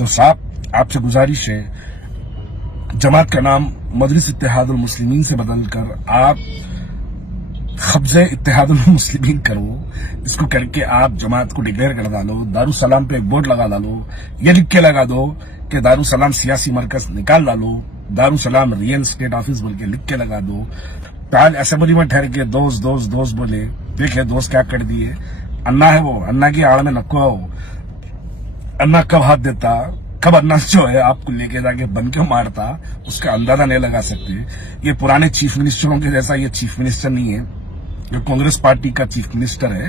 तो साहब आपसे गुजारिश है, जमात का नाम मजलिस इत्तेहादुल मुस्लिमीन से बदलकर आप खब्जे इत्तेहादुल मुस्लिमीन करो। इसको करके आप जमात को डिक्लेयर कर डालो। दारुसलाम पे एक बोर्ड लगा डालो, ये लिख के लगा दो कि दारुसलाम सियासी मरकज निकाल डालो। दारुसलाम रियल स्टेट ऑफिस बोल के लिख के लगा दो। आज असेंबली में ठहर के दोस्त दोस्त दोस्त बोले, देखे दोस्त क्या कर दिए। अन्ना है वो, अन्ना की आड़ में नक्को हो। अन्ना कब हाथ देता, कब अन्ना जो है आपको लेके जाके बन के मारता, उसका अंदाजा नहीं लगा सकते। ये पुराने चीफ मिनिस्टरों के जैसा ये चीफ मिनिस्टर नहीं है, जो कांग्रेस पार्टी का चीफ मिनिस्टर है।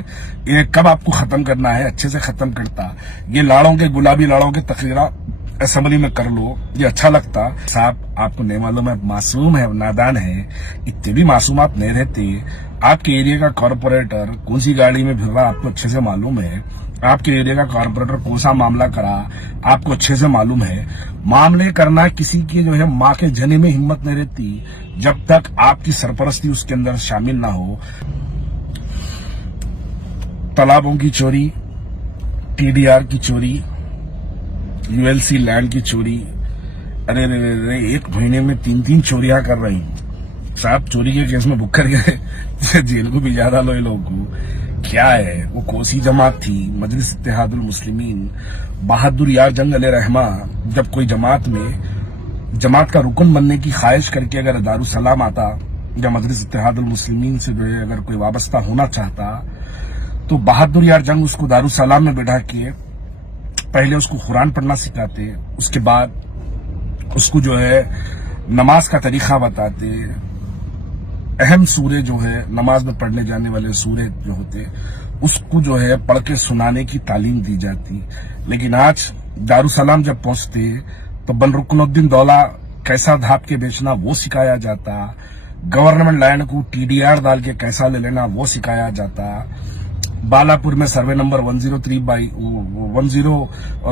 ये कब आपको खत्म करना है अच्छे से खत्म करता। ये लाड़ों के गुलाबी लाड़ों के तकरीरा असेंबली में कर लो, ये अच्छा लगता। साहब आपको नहीं मालूम है, मासूम है, नादान है। इतने भी मासूम आप नहीं रहते। आपके एरिया का कॉर्पोरेटर कौन सी गाड़ी में फिर रहा आपको अच्छे से मालूम है। आपके एरिया का कॉर्पोरेटर कौन सा मामला करा आपको अच्छे से मालूम है। मामले करना किसी की जो है माँ के जने में हिम्मत नहीं रहती जब तक आपकी सरपरस्ती उसके अंदर शामिल ना हो। तालाबों की चोरी, टीडीआर की चोरी, यूएलसी लैंड की चोरी, अरे रे रे, एक महीने में 3-3 चोरियां कर रही। साहब चोरी के केस में बुक कर गए, जेल को भी ज्यादा लो लोगों को। क्या है वो कोसी जमात थी, मजलिस इत्तेहादुल मुस्लिमीन, बहादुर यार जंग अले रहमा। जब कोई जमात में जमात का रुकन बनने की ख्वाहिश करके अगर दारुसलाम आता या मजलिस इत्तेहादुल मुस्लिमीन से जो है अगर कोई वाबस्ता होना चाहता, तो बहादुर यार जंग उसको दारुसलाम में बैठा के पहले उसको कुरान पढ़ना सिखाते, उसके बाद उसको जो है नमाज का तरीका बताते। अहम सूरे जो है नमाज में पढ़ने जाने वाले सूरे जो होते, उसको जो है पढ़ के सुनाने की तालीम दी जाती। लेकिन आज दारुसलाम जब पहुंचते तो बन रुकनुद्दीन दौला कैसा धाप के बेचना वो सिखाया जाता। गवर्नमेंट लैंड को टीडीआर डाल के कैसा ले लेना वो सिखाया जाता। बालापुर में सर्वे नंबर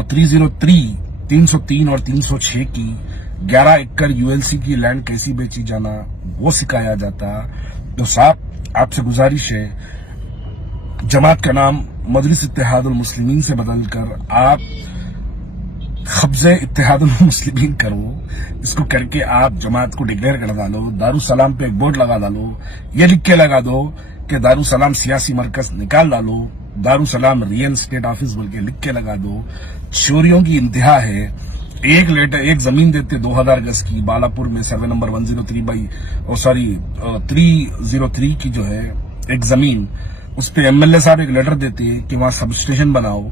303 और 306 की 11 एकड़ यूएलसी की लैंड कैसी बेची जाना वो सिखाया जाता। तो साहब आपसे गुजारिश है, जमात का नाम मजलिस इत्तेहादुल मुस्लिमीन से बदलकर आप खब्जे इत्तेहादुल मुस्लिमीन करो। इसको करके आप जमात को डिक्लेयर कर डालो। दारुसलाम पे एक बोर्ड लगा डालो, ये लिख के लगा दो कि दारुसलाम सियासी मरकज निकाल डालो। दारुसलाम रियल स्टेट ऑफिस बोल के लिख के लगा दो। चोरियों की इंतहा है। एक जमीन देते 2000 गज की बालापुर में सर्वे नंबर 303 की जो है एक जमीन, उस पे एमएलए साहब एक लेटर देते कि वहां सब स्टेशन बनाओ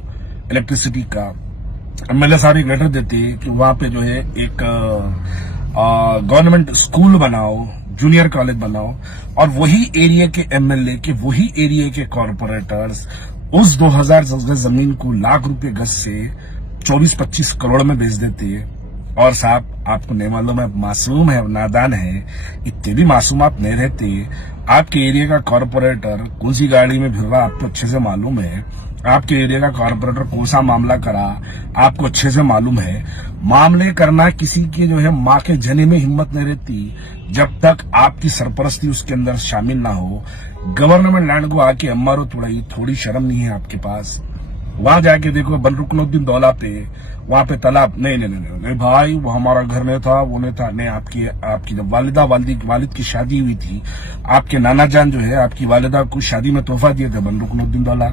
इलेक्ट्रिसिटी का। एमएलए साहब एक लेटर देते कि वहां पे जो है एक गवर्नमेंट स्कूल बनाओ, जूनियर कॉलेज बनाओ। और वही एरिया के एमएलए के, वही एरिया के कॉर्पोरेटर्स उस 2000 गज जमीन को लाख रुपए गज से 24-25 करोड़ में बेच देते। और साहब आपको नहीं मालूम है, मासूम है, नादान है। इतने भी मासूम आप नहीं रहते। आपके एरिया का कॉर्पोरेटर कौन सी गाड़ी में फिर रहा आपको अच्छे से मालूम है। आपके एरिया का कॉर्पोरेटर कौन सा मामला करा आपको अच्छे से मालूम है। मामले करना किसी के जो है माँ के जने में हिम्मत नहीं रहती जब तक आपकी सरपरस्ती उसके अंदर शामिल ना हो। गवर्नमेंट लैंड को आके अम्मारो तोड़ाई, थोड़ी शर्म नहीं है आपके पास। वहां जाके देखो बन रुकनुद्दीन दौला पे, वहां पे तालाब नहीं भाई, वो हमारा घर नहीं था, वो नहीं था। नहीं, आपकी जब वालिद की शादी हुई थी, आपके नाना जान जो है आपकी वालिदा को शादी में तोहफा दिए थे बन रुकनुद्दीन दौला।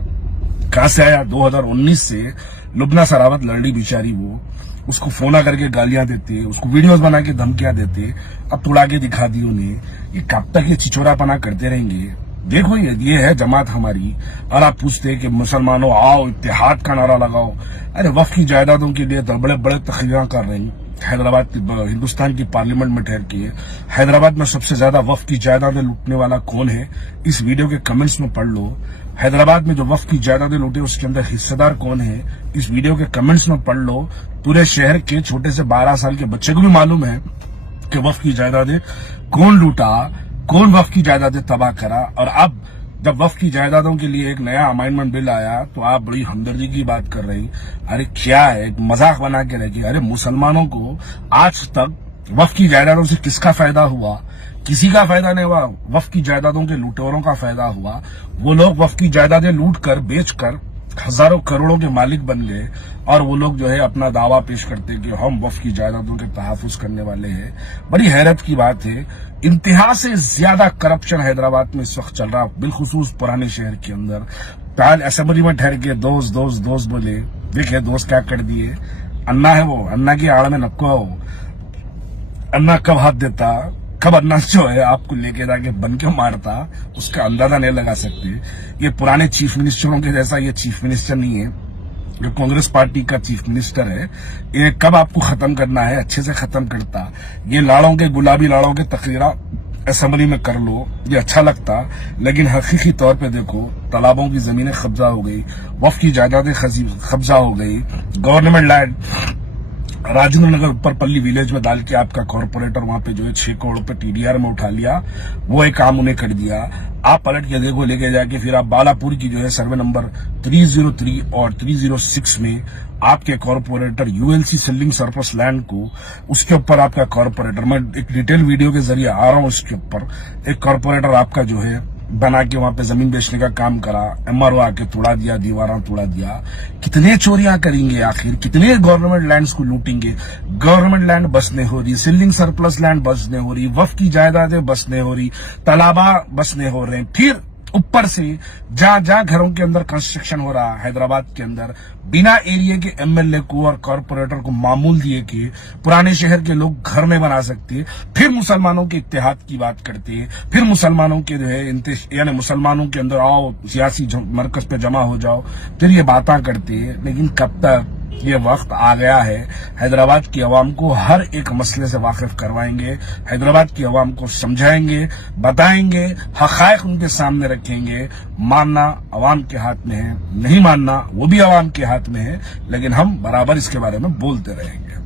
कहां से आया? 2019 से लुबना सरावत लड़ी बेचारी, वो उसको फोना करके गालियां देते, उसको वीडियोस बना के धमकियां देते। अब तुड़ा के दिखा दी उन्हें। ये कब तक ये चिचोरापना करते रहेंगे? देखो ये है जमात हमारी। और आप पूछते कि मुसलमानों आओ इत्तेहाद का नारा लगाओ। अरे वक्फ की जायदादों के लिए तो बड़े बड़े तकरीरें कर रहे हैं। हैदराबाद हिंदुस्तान की पार्लियामेंट में ठहर के हैदराबाद में सबसे ज्यादा वक्फ की जायदादें लूटने वाला कौन है, इस वीडियो के कमेंट्स में पढ़ लो। हैदराबाद में जो वक्फ की जायदादें लूटे उसके अंदर हिस्सेदार कौन है, इस वीडियो के कमेंट्स में पढ़ लो। पूरे शहर के छोटे से 12 साल के बच्चे को भी मालूम है कि वक्फ की जायदादें कौन लूटा, कौन वक्फ की जायदादें तबाह करा। और अब जब वक्फ की जायदादों के लिए एक नया अमेंडमेंट बिल आया तो आप बड़ी हमदर्दी की बात कर रही। अरे क्या है, एक मजाक बना के रह गए। अरे मुसलमानों को आज तक वक्फ की जायदादों से किसका फायदा हुआ? किसी का फायदा नहीं हुआ। वक्फ की जायदादों के लुटेरों का फायदा हुआ। वो लोग वक्फ की जायदादें लूट कर बेच कर हजारों करोड़ों के मालिक बन गए और वो लोग जो है अपना दावा पेश करते कि हम वक्फ की जायदादों के तहफ्फुज करने वाले हैं। बड़ी हैरत की बात है, इंतहा से ज्यादा करप्शन हैदराबाद में इस वक्त चल रहा, बिलखुसूस पुराने शहर के अंदर। पहल असेंबली में ठहर के दोस्त दोस्त दोस्त बोले, देखे दोस्त क्या कर दिए, अन्ना है वो, अन्ना की आड़ में नक्को है वो, अन्ना कब हाथ देता, कब अन्ना जो है आपको लेके जाके बन के मारता, उसका अंदाजा नहीं लगा सकते। ये पुराने चीफ मिनिस्टरों के जैसा ये चीफ मिनिस्टर नहीं है, जो कांग्रेस पार्टी का चीफ मिनिस्टर है। ये कब आपको खत्म करना है, अच्छे से खत्म करता। ये लाड़ों के, गुलाबी लाड़ों के तकरीरा असेंबली में कर लो, ये अच्छा लगता, लेकिन हकीकी तौर पे देखो, तालाबों की जमीनें कब्जा हो गई, वक्फ की जायदादें कब्जा हो गई, गवर्नमेंट लैंड राजेंद्र नगर ऊपर पल्ली विलेज में डाल के आपका कॉर्पोरेटर वहां पे जो है 6 करोड़ पे टीडीआर में उठा लिया, वो एक काम उन्हें कर दिया। आप पलट के देखो, लेके जाके फिर आप बालापुर की जो है सर्वे नंबर 303 और 306 में आपके corporator ULC selling surplus land को, उसके ऊपर आपका कॉर्पोरेटर, मैं एक डिटेल वीडियो के जरिए आ रहा हूं, उसके ऊपर एक कॉर्पोरेटर आपका जो है बना के वहां पे जमीन बेचने का काम करा, एमआरओ आके तोड़ा दिया, दीवारा तोड़ा दिया। कितने चोरियां करेंगे आखिर, कितने गवर्नमेंट लैंड्स को लूटेंगे। गवर्नमेंट लैंड बस नहीं हो रही, सेलिंग सरप्लस लैंड बस नहीं हो रही, वक्फ की जायदादें बस नहीं हो रही, तालाबा बस नहीं हो रहे, फिर ऊपर से जहां जहां घरों के अंदर कंस्ट्रक्शन हो रहा है हैदराबाद के अंदर, बिना एरिया के एमएलए को और कॉर्पोरेटर को मामूल दिए कि पुराने शहर के लोग घर में बना सकते, फिर मुसलमानों के इत्तेहाद की बात करते, फिर मुसलमानों के जो है यानी मुसलमानों के अंदर आओ, सियासी मरकज पे जमा हो जाओ, फिर ये बातें करते। लेकिन कब तक? ये वक्त आ गया है, हैदराबाद की आवाम को हर एक मसले से वाकिफ करवाएंगे, हैदराबाद की आवाम को समझाएंगे, बताएंगे, हकायक उनके सामने रखेंगे। मानना आवाम के हाथ में है, नहीं मानना वो भी आवाम के हाथ में है, लेकिन हम बराबर इसके बारे में बोलते रहेंगे।